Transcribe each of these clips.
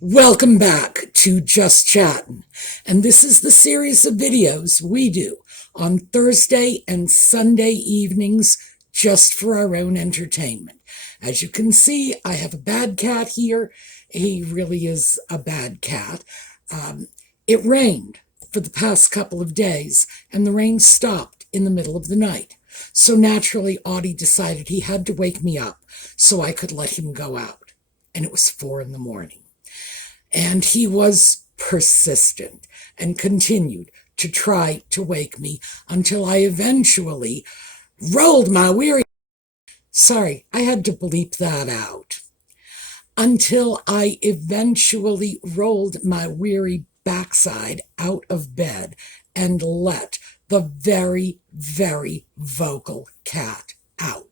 Welcome back to Just Chattin', and this is the series of videos we do on Thursday and Sunday evenings just for our own entertainment. As you can see, I have a bad cat here. He really is a bad cat. It rained for the past couple of days, and the rain stopped in the middle of the night. So naturally, Audie decided he had to wake me up so I could let him go out. And it was 4 a.m. And he was persistent and continued to try to wake me until I eventually rolled my weary... Sorry, I had to bleep that out. Until I eventually rolled my weary backside out of bed and let the very, very vocal cat out.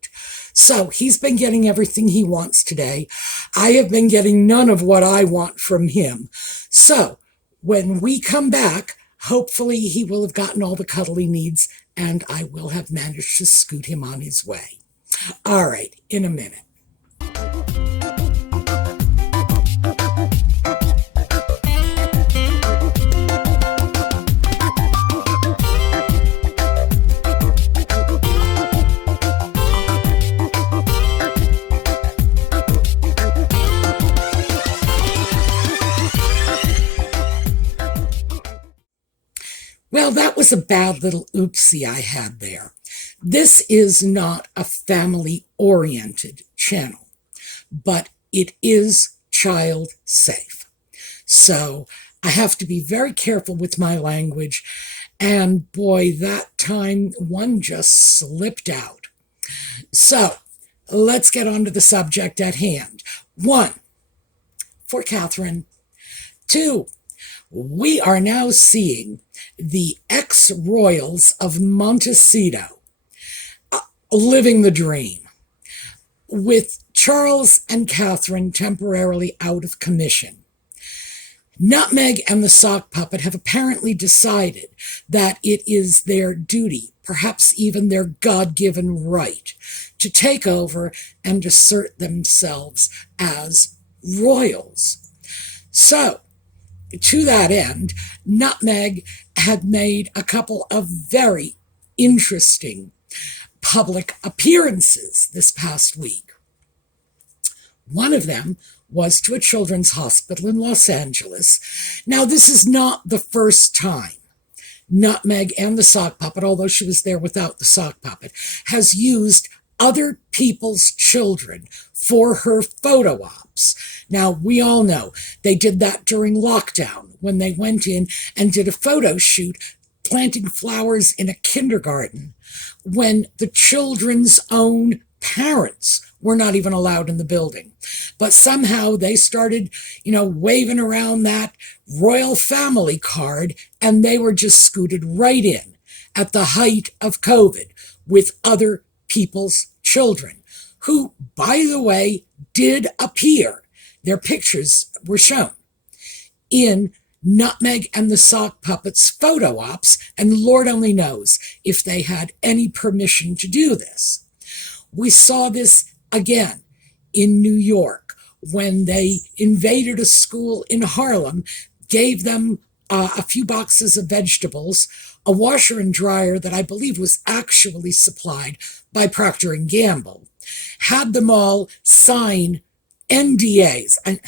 So he's been getting everything he wants today. I have been getting none of what I want from him. So when we come back, hopefully he will have gotten all the cuddle he needs, and I will have managed to scoot him on his way. All right, in a minute. Well, that was a bad little oopsie I had there. This is not a family-oriented channel, but it is child safe. So I have to be very careful with my language. And boy, that time one just slipped out. So let's get on to the subject at hand. 1, for Catherine. 2, we are now seeing the ex-royals of Montecito living the dream, with Charles and Catherine temporarily out of commission. Nutmeg and the sock puppet have apparently decided that it is their duty, perhaps even their God-given right, to take over and assert themselves as royals. So, to that end, Nutmeg had made a couple of very interesting public appearances this past week. One of them was to a children's hospital in Los Angeles. Now, this is not the first time Nutmeg and the sock puppet, although she was there without the sock puppet, has used other people's children for her photo ops. Now, we all know they did that during lockdown when they went in and did a photo shoot planting flowers in a kindergarten when the children's own parents were not even allowed in the building. But somehow they started, waving around that royal family card, and they were just scooted right in at the height of COVID with other people's children, who, by the way, did appear. Their pictures were shown in Nutmeg and the sock puppet's photo ops, and Lord only knows if they had any permission to do this. We saw this again in New York when they invaded a school in Harlem, gave them a few boxes of vegetables, a washer and dryer that I believe was actually supplied by Procter & Gamble, had them all sign NDAs. And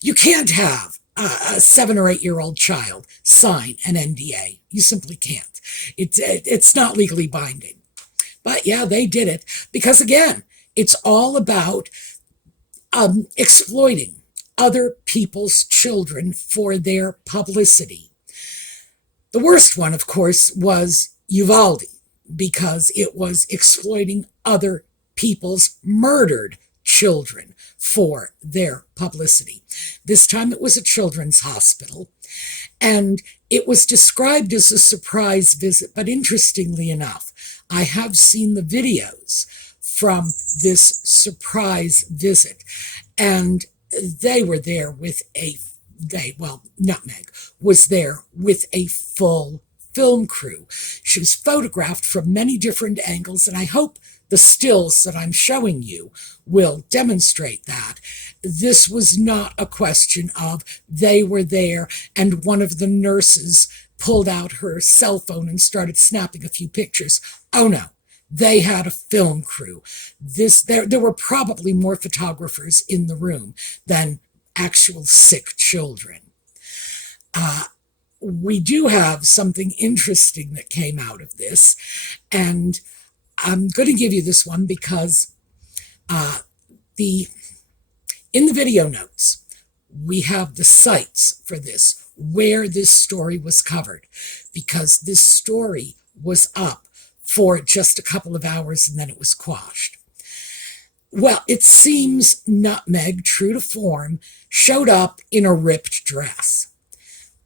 you can't have a 7 or 8-year-old child sign an NDA. You simply can't. It's not legally binding. But yeah, they did it because, again, it's all about exploiting other people's children for their publicity. The worst one, of course, was Uvalde, because it was exploiting other people's murdered children for their publicity. This time it was a children's hospital, and it was described as a surprise visit, but interestingly enough, I have seen the videos from this surprise visit, and they were there with Nutmeg was there with a full film crew. She was photographed from many different angles, and I hope The stills that I'm showing you will demonstrate that. This was not a question of they were there and one of the nurses pulled out her cell phone and started snapping a few pictures. Oh no, they had a film crew. There were probably more photographers in the room than actual sick children. We do have something interesting that came out of this, and I'm going to give you this one because in the video notes, we have the sites for this, where this story was covered, because this story was up for just a couple of hours and then it was quashed. Well, it seems Nutmeg, true to form, showed up in a ripped dress.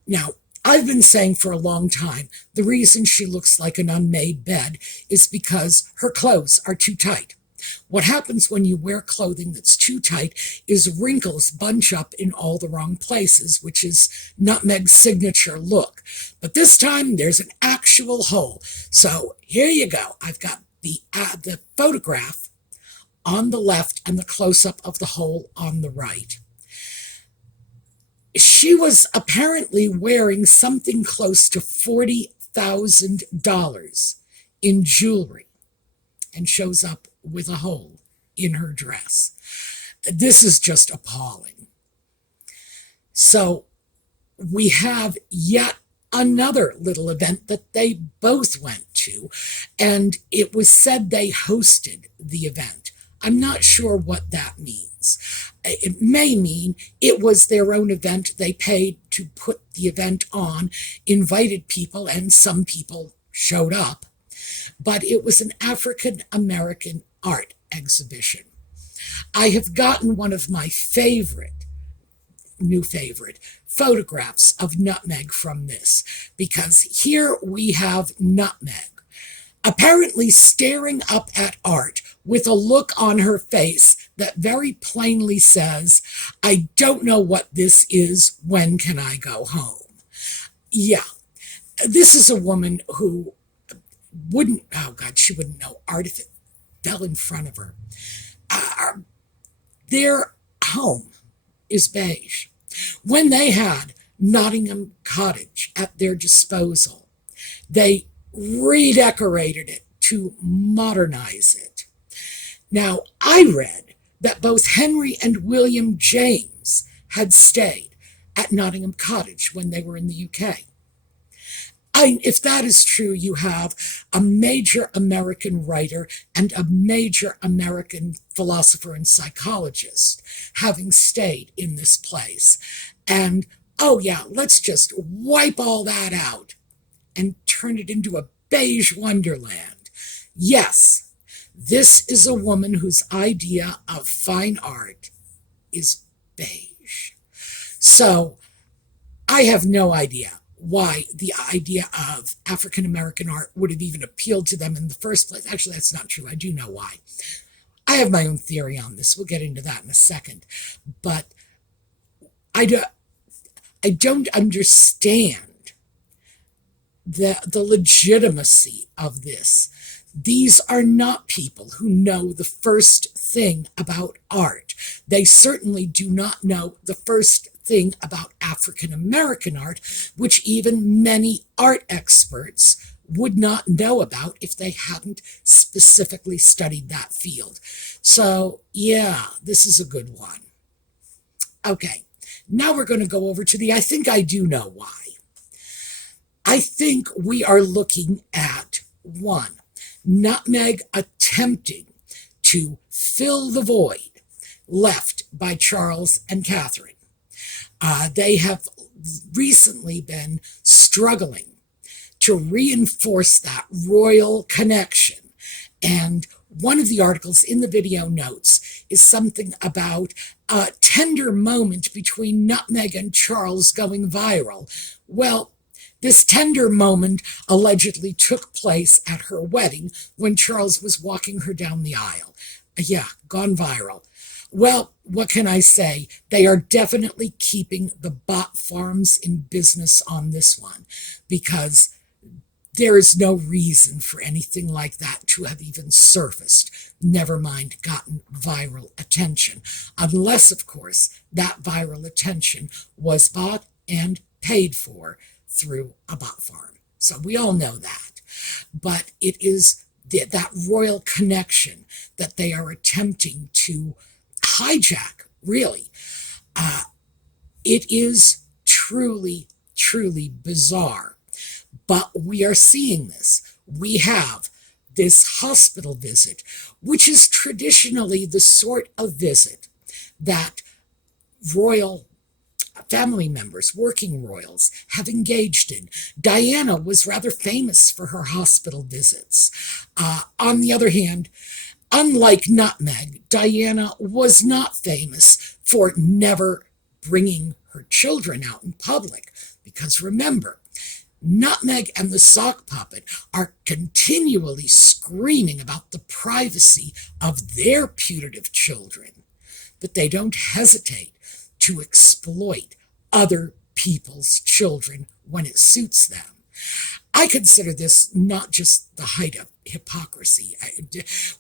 Now, I've been saying for a long time, the reason she looks like an unmade bed is because her clothes are too tight. What happens when you wear clothing that's too tight is wrinkles bunch up in all the wrong places, which is Nutmeg's signature look. But this time, there's an actual hole. So here you go. I've got the photograph on the left and the close-up of the hole on the right. She was apparently wearing something close to $40,000 in jewelry and shows up with a hole in her dress. This is just appalling. So we have yet another little event that they both went to, and it was said they hosted the event. I'm not sure what that means. It may mean it was their own event. They paid to put the event on, invited people, and some people showed up. But it was an African American art exhibition. I have gotten one of my new favorite photographs of Nutmeg from this, because here we have Nutmeg apparently staring up at art with a look on her face that very plainly says, I don't know what this is. When can I go home? Yeah, this is a woman who wouldn't, oh God, she wouldn't know art if it fell in front of her. Their home is beige. When they had Nottingham Cottage at their disposal, they redecorated it to modernize it. Now, I read that both Henry and William James had stayed at Nottingham Cottage when they were in the UK. If that is true, you have a major American writer and a major American philosopher and psychologist having stayed in this place. And, oh yeah, let's just wipe all that out and turn it into a beige wonderland. Yes, this is a woman whose idea of fine art is beige. So I have no idea why the idea of African American art would have even appealed to them in the first place. Actually, that's not true. I do know why. I have my own theory on this. We'll get into that in a second. But I don't understand the legitimacy of this. These are not people who know the first thing about art. They certainly do not know the first thing about African American art, which even many art experts would not know about if they hadn't specifically studied that field. So, yeah, this is a good one. Okay, now we're going to go over to the I think I do know why. I think we are looking at, one, Nutmeg attempting to fill the void left by Charles and Catherine. They have recently been struggling to reinforce that royal connection. And one of the articles in the video notes is something about a tender moment between Nutmeg and Charles going viral. Well, this tender moment allegedly took place at her wedding when Charles was walking her down the aisle. Yeah, gone viral. Well, what can I say? They are definitely keeping the bot farms in business on this one, because there is no reason for anything like that to have even surfaced, never mind gotten viral attention, unless, of course, that viral attention was bought and paid for through a bot farm. So we all know that. But it is that royal connection that they are attempting to hijack, really. It is truly, truly bizarre. But we are seeing this. We have this hospital visit, which is traditionally the sort of visit that royal family members, working royals, have engaged in. Diana was rather famous for her hospital visits. On the other hand, unlike Nutmeg, Diana was not famous for never bringing her children out in public. Because remember, Nutmeg and the sock puppet are continually screaming about the privacy of their putative children, but they don't hesitate to exploit other people's children when it suits them. I consider this not just the height of hypocrisy.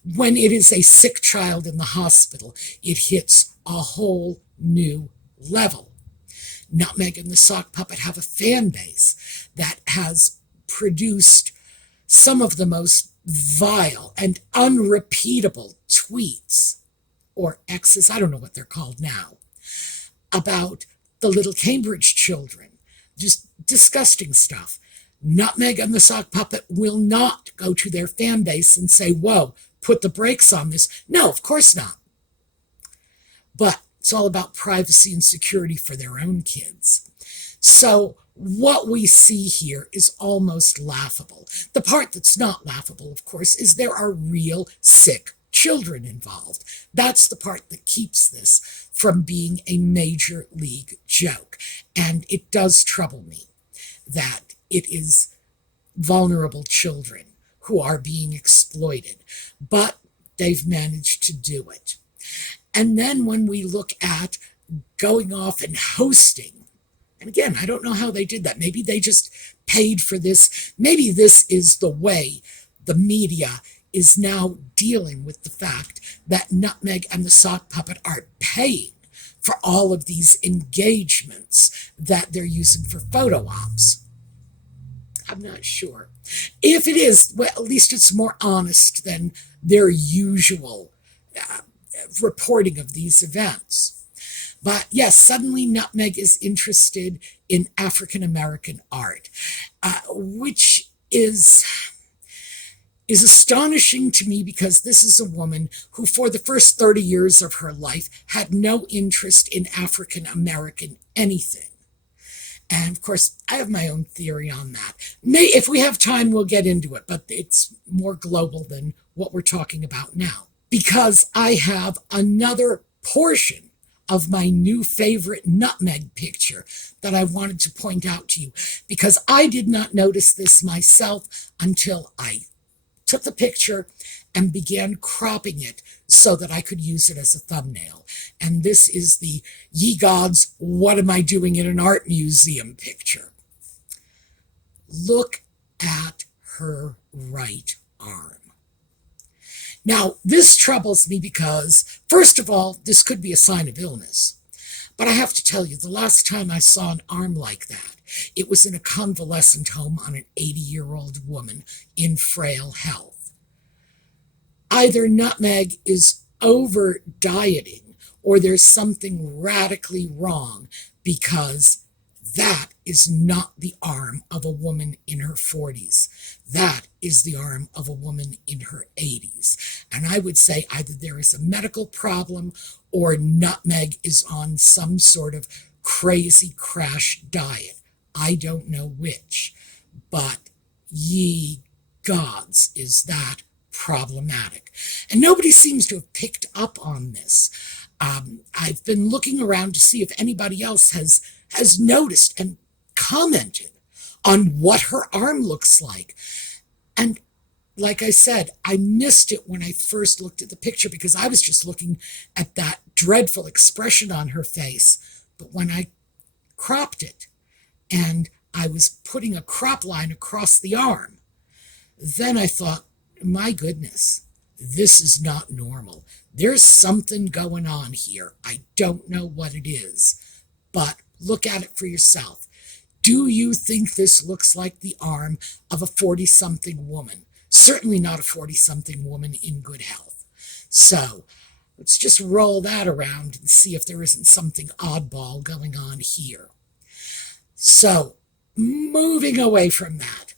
When it is a sick child in the hospital, it hits a whole new level. Nutmeg and the sock puppet have a fan base that has produced some of the most vile and unrepeatable tweets, or X's, I don't know what they're called now, about the little Cambridge children. Just disgusting stuff. Nutmeg and the sock puppet will not go to their fan base and say, whoa, put the brakes on this. No, of course not. But it's all about privacy and security for their own kids. So what we see here is almost laughable. The part that's not laughable, of course, is there are real sick children involved. That's the part that keeps this from being a major league joke. And it does trouble me that it is vulnerable children who are being exploited. But they've managed to do it. And then when we look at going off and hosting, and again, I don't know how they did that. Maybe they just paid for this. Maybe this is the way the media is now dealing with the fact that Nutmeg and the sock puppet are paying for all of these engagements that they're using for photo ops. I'm not sure. If it is, well, at least it's more honest than their usual reporting of these events. But yes, suddenly Nutmeg is interested in African American art, which is astonishing to me because this is a woman who for the first 30 years of her life had no interest in African American anything. And of course, I have my own theory on that. If we have time, we'll get into it, but it's more global than what we're talking about now. Because I have another portion of my new favorite Nutmeg picture that I wanted to point out to you, because I did not notice this myself until I took the picture and began cropping it so that I could use it as a thumbnail. And this is the Ye Gods, What Am I Doing in an Art Museum picture. Look at her right arm. Now, this troubles me because, first of all, this could be a sign of illness. But I have to tell you, the last time I saw an arm like that, it was in a convalescent home on an 80-year-old woman in frail health. Either Nutmeg is over dieting or there's something radically wrong, because that is not the arm of a woman in her 40s. That is the arm of a woman in her 80s. And I would say either there is a medical problem or Nutmeg is on some sort of crazy crash diet. I don't know which, but ye gods, is that problematic. And nobody seems to have picked up on this. I've been looking around to see if anybody else has noticed and commented on what her arm looks like. And like I said, I missed it when I first looked at the picture because I was just looking at that dreadful expression on her face. But when I cropped it and I was putting a crop line across the arm, Then I thought, my goodness, this is not normal. There's something going on here. I don't know what it is, but look at it for yourself. Do you think this looks like the arm of a 40-something woman? Certainly not a 40-something woman in good health. So let's just roll that around and see if there isn't something oddball going on here. So moving away from that.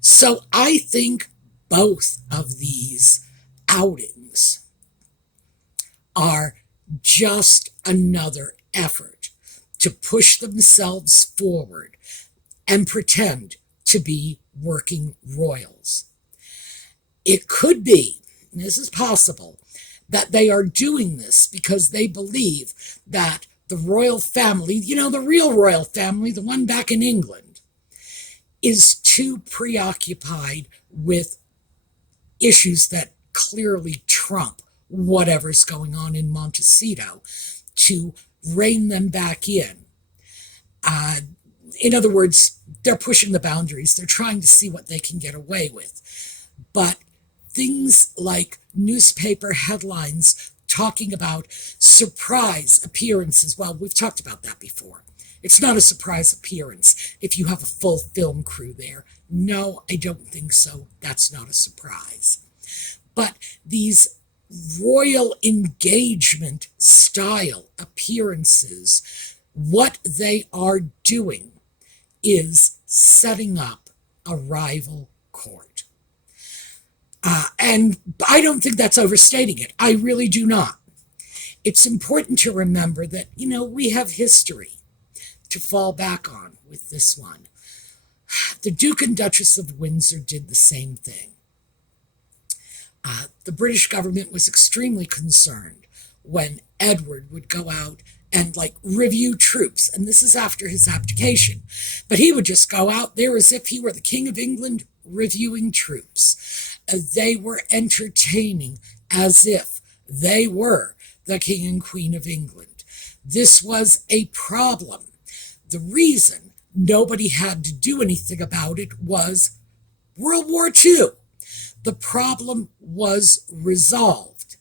So I think both of these outings are just another effort to push themselves forward and pretend to be working royals. It could be, and this is possible, that they are doing this because they believe that the royal family, the real royal family, the one back in England, is too preoccupied with issues that clearly trump whatever's going on in Montecito to rein them back in. In other words, they're pushing the boundaries. They're trying to see what they can get away with. But things like newspaper headlines talking about surprise appearances, well, we've talked about that before. It's not a surprise appearance if you have a full film crew there. No, I don't think so. That's not a surprise. But these royal engagement style appearances, what they are doing is setting up a rival court. And I don't think that's overstating it. I really do not. It's important to remember that, we have history to fall back on with this one. The Duke and Duchess of Windsor did the same thing. The British government was extremely concerned when Edward would go out and review troops, and this is after his abdication, but he would just go out there as if he were the King of England reviewing troops. They were entertaining as if they were the King and Queen of England. This was a problem. The reason nobody had to do anything about it was World War II. The problem was resolved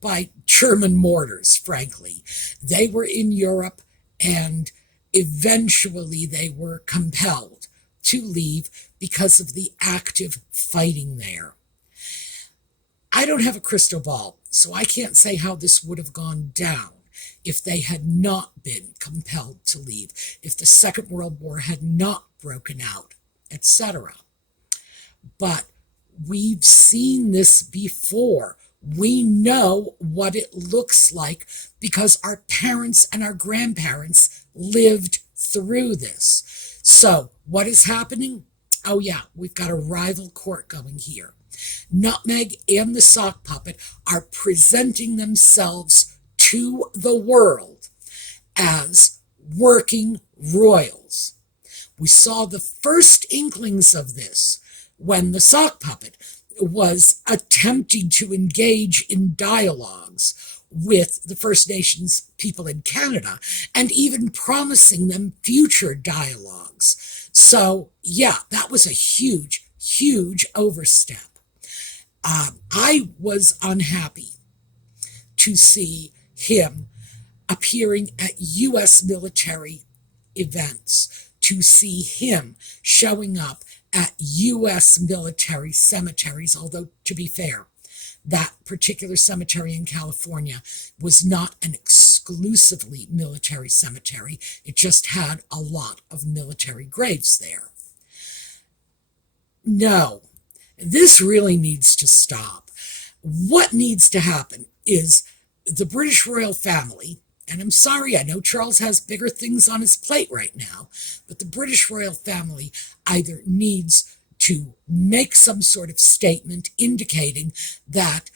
by German mortars, frankly. They were in Europe, and eventually they were compelled to leave because of the active fighting there. I don't have a crystal ball, so I can't say how this would have gone down if they had not been compelled to leave, if the Second World War had not broken out, etc. But we've seen this before. We know what it looks like because our parents and our grandparents lived through this. So what is happening? Oh yeah, we've got a rival court going here. Nutmeg and the sock puppet are presenting themselves to the world as working royals. We saw the first inklings of this when the sock puppet was attempting to engage in dialogues with the First Nations people in Canada and even promising them future dialogues. So yeah, that was a huge, huge overstep. I was unhappy to see him appearing at U.S. military events, to see him showing up at U.S. military cemeteries, although, to be fair, that particular cemetery in California was not an exclusively military cemetery. It just had a lot of military graves there. No, this really needs to stop. What needs to happen is the British royal family, and I'm sorry, I know Charles has bigger things on his plate right now, but the British royal family either needs to make some sort of statement indicating that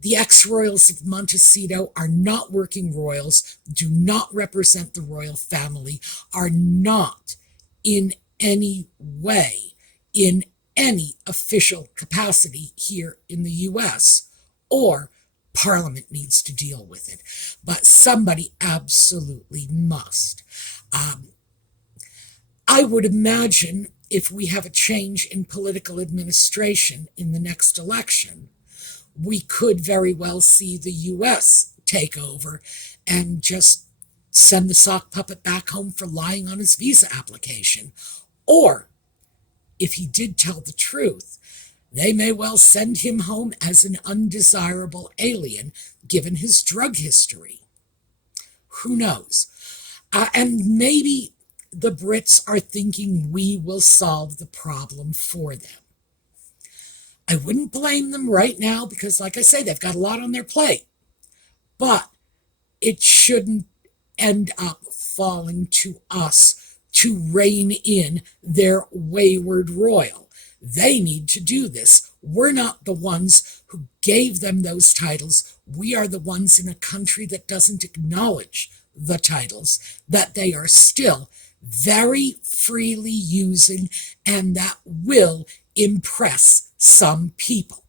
the ex-royals of Montecito are not working royals, do not represent the royal family, are not in any way in any official capacity here in the U.S., or Parliament needs to deal with it. But somebody absolutely must. I would imagine if we have a change in political administration in the next election, we could very well see the U.S. take over and just send the sock puppet back home for lying on his visa application. Or, if he did tell the truth, they may well send him home as an undesirable alien, given his drug history. Who knows? And maybe the Brits are thinking we will solve the problem for them. I wouldn't blame them right now because, like I say, they've got a lot on their plate. But it shouldn't end up falling to us to rein in their wayward royal. They need to do this. We're not the ones who gave them those titles. We are the ones in a country that doesn't acknowledge the titles that they are still very freely using and that will impress some people.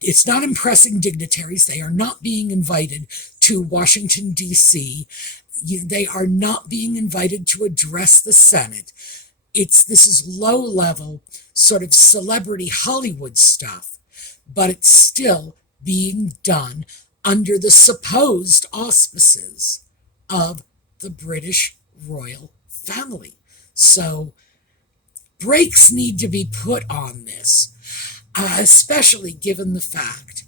It's not impressing dignitaries. They are not being invited to Washington, D.C. They are not being invited to address the Senate. This is low-level sort of celebrity Hollywood stuff, but it's still being done under the supposed auspices of the British royal family. So brakes need to be put on this, especially given the fact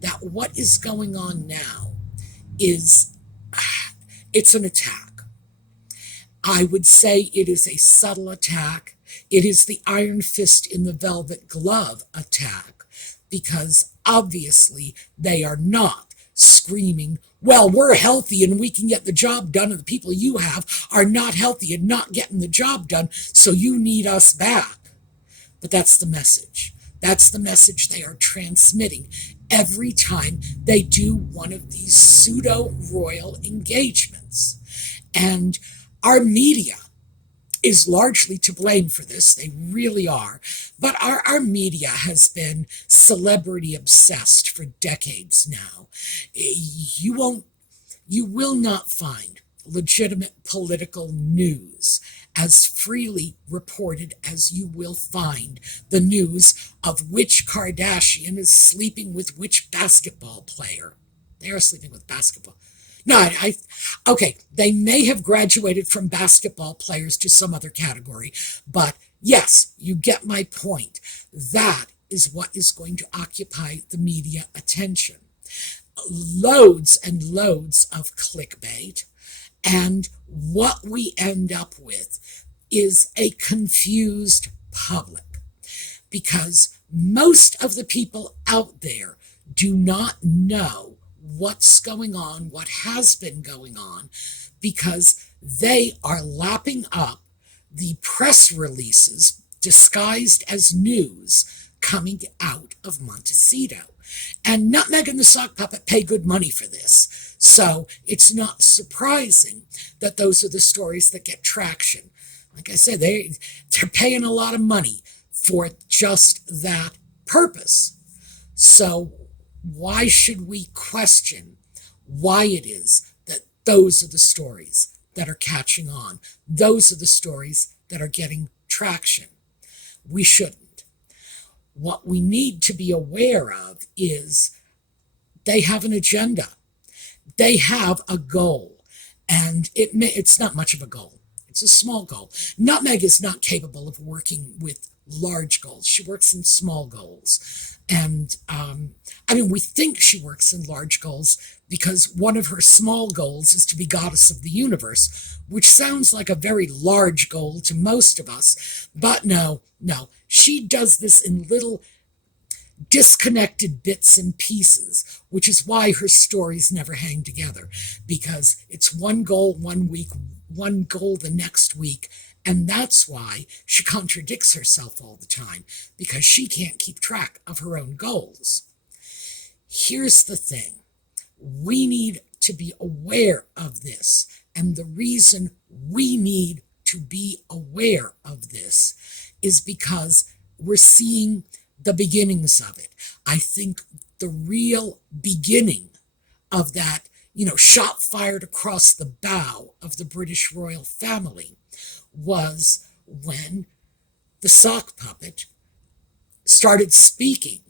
that what is going on now is it's an attack. I would say it is a subtle attack. It is the iron fist in the velvet glove attack, because obviously they are not screaming, well, we're healthy and we can get the job done, and the people you have are not healthy and not getting the job done, so you need us back. But that's the message. That's the message they are transmitting every time they do one of these pseudo-royal engagements. And our media is largely to blame for this. They really are. But our media has been celebrity obsessed for decades now. You will not find legitimate political news as freely reported as you will find the news of which Kardashian is sleeping with which basketball player. They are sleeping with basketball. No, okay, they may have graduated from basketball players to some other category, but yes, you get my point. That is what is going to occupy the media attention. Loads and loads of clickbait, and what we end up with is a confused public, because most of the people out there do not know what's going on, what has been going on, because they are lapping up the press releases disguised as news coming out of Montecito. And Nutmeg and the Sock Puppet pay good money for this. So it's not surprising that those are the stories that get traction. Like I said, they're paying a lot of money for just that purpose. So why should we question why it is that those are the stories that are catching on? Those are the stories that are getting traction. We shouldn't. What we need to be aware of is they have an agenda. They have a goal, and it's not much of a goal. It's a small goal. Nutmeg is not capable of working with large goals. She works in small goals. And we think she works in large goals because one of her small goals is to be goddess of the universe, which sounds like a very large goal to most of us. But no. She does this in little disconnected bits and pieces, which is why her stories never hang together, because it's one goal one week, one goal the next week. And that's why she contradicts herself all the time, because she can't keep track of her own goals. Here's the thing. We need to be aware of this. And the reason we need to be aware of this is because we're seeing the beginnings of it. I think the real beginning of that, shot fired across the bow of the British royal family was when the sock puppet started speaking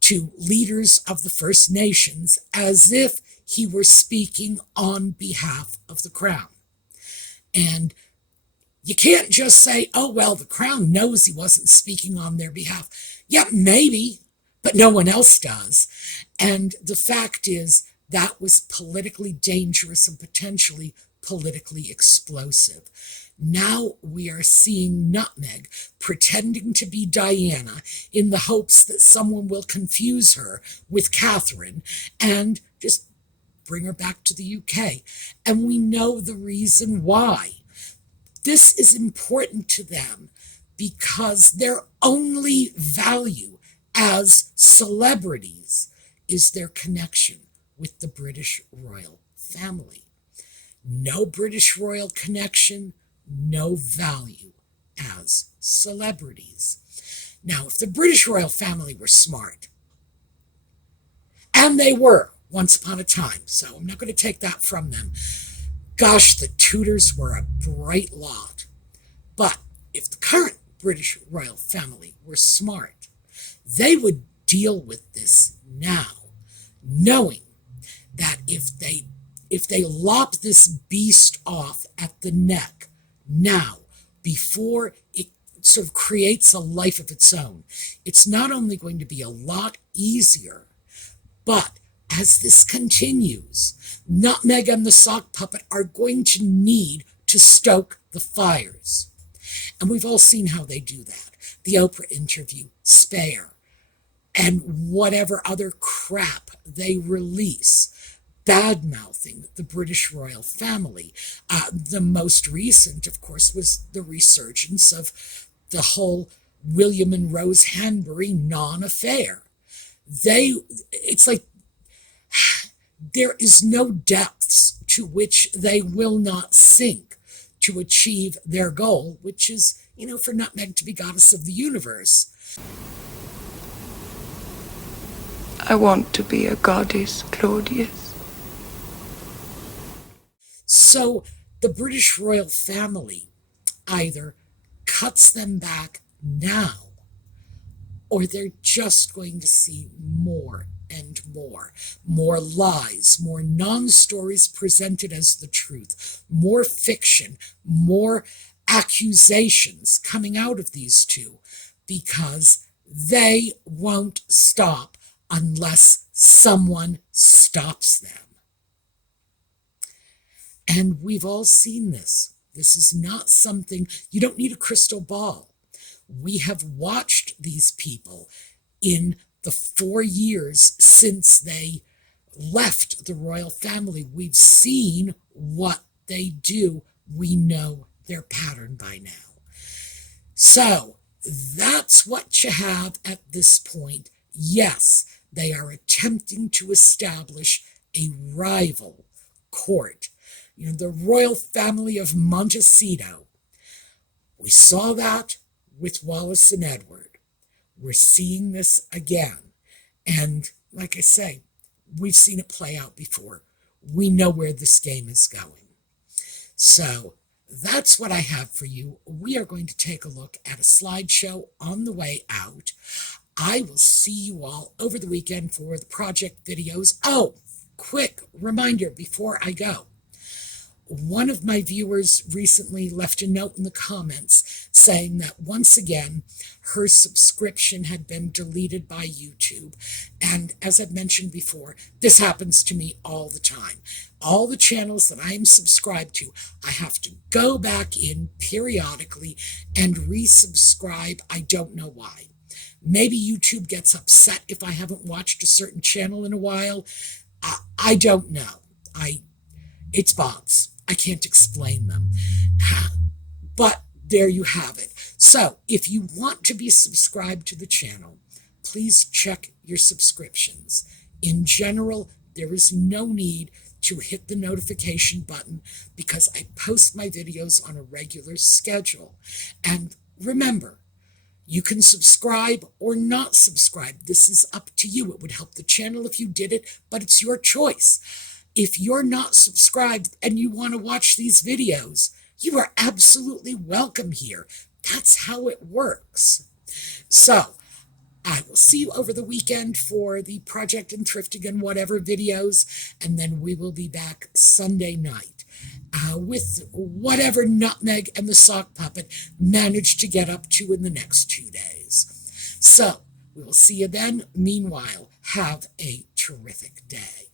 to leaders of the First Nations as if he were speaking on behalf of the Crown. And you can't just say, oh, well, the Crown knows he wasn't speaking on their behalf. Yeah, maybe, but no one else does. And the fact is, that was politically dangerous and potentially politically explosive. Now we are seeing Nutmeg pretending to be Diana in the hopes that someone will confuse her with Catherine and just bring her back to the UK. And we know the reason why. This is important to them because their only value as celebrities is their connection with the British royal family. No British royal connection, no value as celebrities. Now, if the British royal family were smart, and they were once upon a time, so I'm not going to take that from them. Gosh, the Tudors were a bright lot. But if the current British royal family were smart, they would deal with this now, knowing that if they lop this beast off at the neck now, before it sort of creates a life of its own, it's not only going to be a lot easier, but as this continues, Nutmeg and the sock puppet are going to need to stoke the fires. And we've all seen how they do that. The Oprah interview, Spare, and whatever other crap they release, bad-mouthing the British royal family. The most recent, of course, was the resurgence of the whole William and Rose Hanbury non-affair. It's like there is no depths to which they will not sink to achieve their goal, which is, for Nutmeg to be goddess of the universe. I want to be a goddess, Claudius. So the British royal family either cuts them back now, or they're just going to see more and more lies, more non-stories presented as the truth, more fiction, more accusations coming out of these two, because they won't stop unless someone stops them. And we've all seen this. This is not something, you don't need a crystal ball. We have watched these people in the 4 years since they left the royal family. We've seen what they do. We know their pattern by now. So that's what you have at this point. Yes, they are attempting to establish a rival court. The royal family of Montecito. We saw that with Wallace and Edward. We're seeing this again. And like I say, we've seen it play out before. We know where this game is going. So that's what I have for you. We are going to take a look at a slideshow on the way out. I will see you all over the weekend for the project videos. Oh, quick reminder before I go. One of my viewers recently left a note in the comments saying that once again, her subscription had been deleted by YouTube. And as I've mentioned before, this happens to me all the time. All the channels that I'm subscribed to, I have to go back in periodically and resubscribe. I don't know why. Maybe YouTube gets upset if I haven't watched a certain channel in a while. I don't know. It's bots. I can't explain them. But there you have it. So if you want to be subscribed to the channel, please check your subscriptions. In general, there is no need to hit the notification button because I post my videos on a regular schedule. And remember, you can subscribe or not subscribe. This is up to you. It would help the channel if you did it, but it's your choice. If you're not subscribed and you want to watch these videos, you are absolutely welcome here. That's how it works. So I will see you over the weekend for the Project and Thrifting and Whatever videos, and then we will be back Sunday night with whatever Nutmeg and the Sock Puppet managed to get up to in the next 2 days. So we will see you then. Meanwhile, have a terrific day.